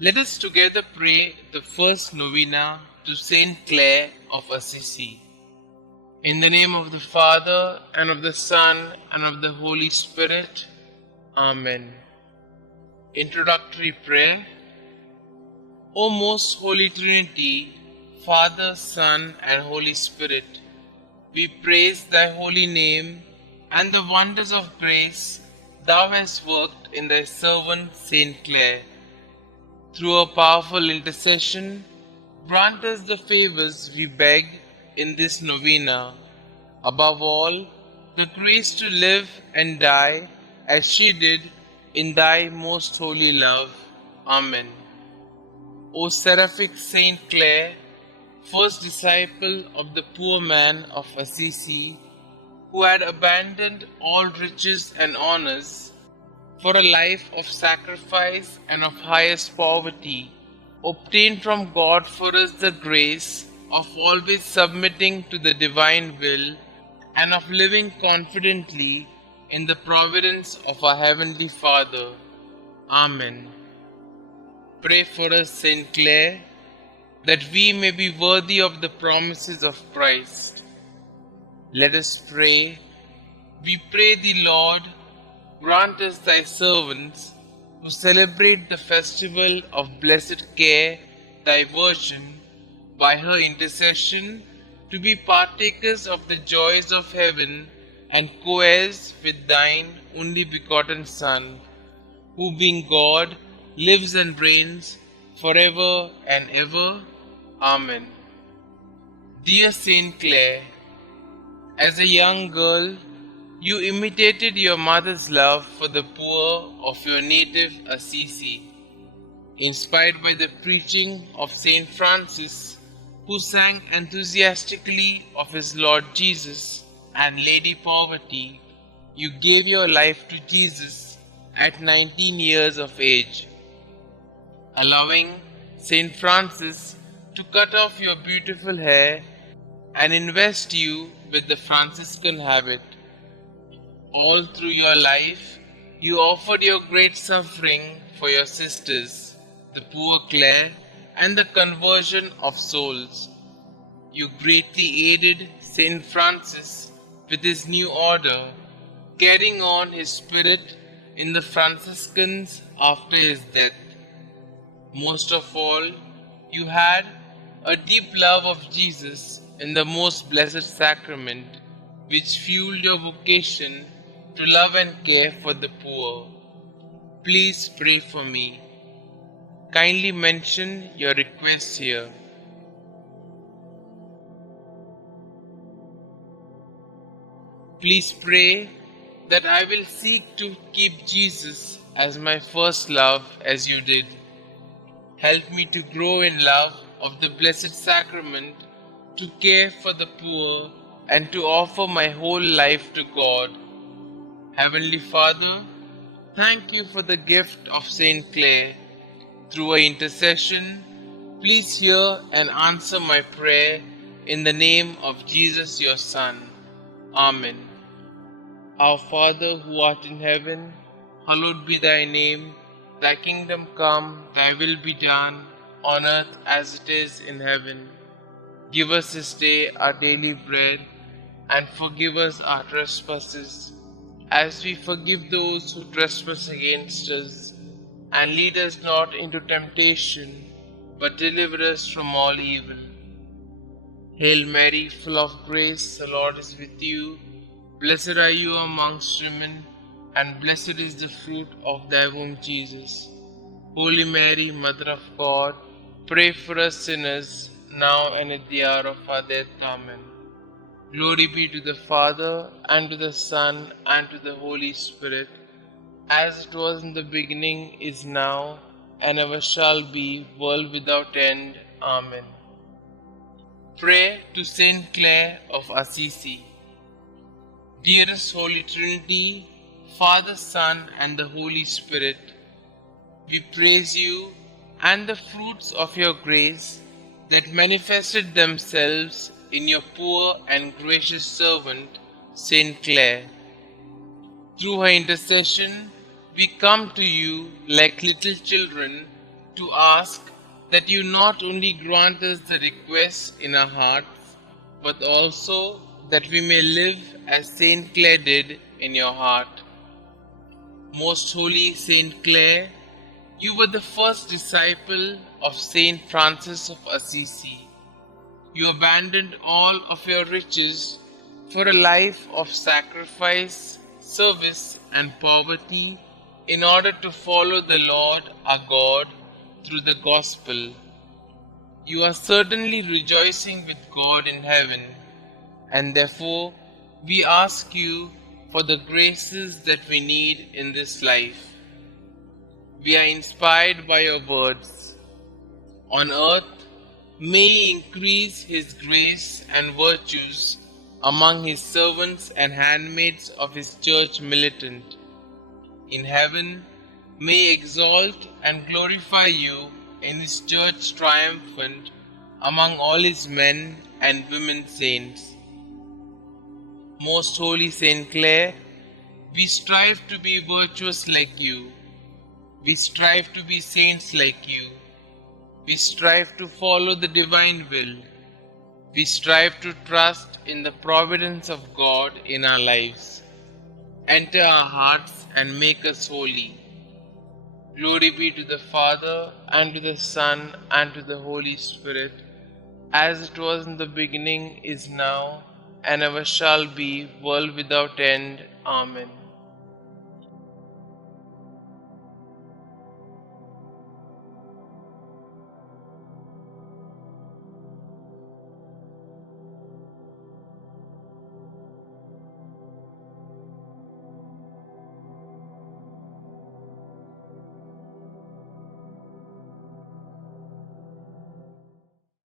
Let us together pray the first novena to St Clare of Assisi. In the name of the Father, and of the Son, and of the Holy Spirit. Amen. Introductory prayer. O most Holy Trinity, Father, Son, and Holy Spirit, we praise thy holy name and the wonders of grace thou hast worked in thy servant St. Clare. Through a powerful intercession, grant us the favors we beg in this novena. Above all, the grace to live and die as she did in thy most holy love. Amen. O seraphic Saint Clare, first disciple of the poor man of Assisi, who had abandoned all riches and honors for a life of sacrifice and of highest poverty, obtain from God for us the grace of always submitting to the divine will and of living confidently in the providence of our Heavenly Father. Amen. Pray for us, St. Clare, that we may be worthy of the promises of Christ. Let us pray. We pray thee, Lord, grant us thy servants, who celebrate the festival of blessed Care, thy Virgin, by her intercession, to be partakers of the joys of heaven and co-heirs with thine only begotten Son, who being God, lives and reigns forever and ever. Amen. Dear Saint Clare, as a young girl, you imitated your mother's love for the poor of your native Assisi. Inspired by the preaching of St. Francis, who sang enthusiastically of his Lord Jesus and Lady Poverty, you gave your life to Jesus at 19 years of age, allowing St. Francis to cut off your beautiful hair and invest you with the Franciscan habit. All through your life, you offered your great suffering for your sisters, the poor Clare, and the conversion of souls. You greatly aided St. Francis with his new order, carrying on his spirit in the Franciscans after his death. Most of all, you had a deep love of Jesus in the most blessed sacrament, which fueled your vocation to love and care for the poor. Please pray for me. Kindly mention your requests here. Please pray that I will seek to keep Jesus as my first love as you did. Help me to grow in love of the Blessed Sacrament, to care for the poor, and to offer my whole life to God. Heavenly Father, thank you for the gift of St. Clare. Through her intercession, please hear and answer my prayer in the name of Jesus your Son. Amen. Our Father who art in heaven, hallowed be thy name. Thy kingdom come, thy will be done, on earth as it is in heaven. Give us this day our daily bread, and forgive us our trespasses, as we forgive those who trespass against us. And lead us not into temptation, but deliver us from all evil. Hail Mary, full of grace, the Lord is with you. Blessed are you amongst women, and blessed is the fruit of thy womb, Jesus. Holy Mary, Mother of God, pray for us sinners, now and at the hour of our death. Amen. Glory be to the Father, and to the Son, and to the Holy Spirit, as it was in the beginning, is now, and ever shall be, world without end. Amen. Pray to St. Clare of Assisi. Dearest Holy Trinity, Father, Son, and the Holy Spirit, we praise you and the fruits of your grace that manifested themselves in your poor and gracious servant, St. Clare. Through her intercession, we come to you like little children to ask that you not only grant us the request in our hearts, but also that we may live as St. Clare did in your heart. Most holy St. Clare, you were the first disciple of St. Francis of Assisi. You abandoned all of your riches for a life of sacrifice, service, and poverty in order to follow the Lord our God through the gospel. You are certainly rejoicing with God in heaven, and therefore we ask you for the graces that we need in this life. We are inspired by your words. On earth, may He increase His grace and virtues among His servants and handmaids of His church militant. In heaven, may He exalt and glorify you in His church triumphant among all His men and women saints. Most holy St. Clare, we strive to be virtuous like you. We strive to be saints like you. We strive to follow the divine will. We strive to trust in the providence of God in our lives. Enter our hearts and make us holy. Glory be to the Father, and to the Son, and to the Holy Spirit, as it was in the beginning, is now, and ever shall be, world without end. Amen.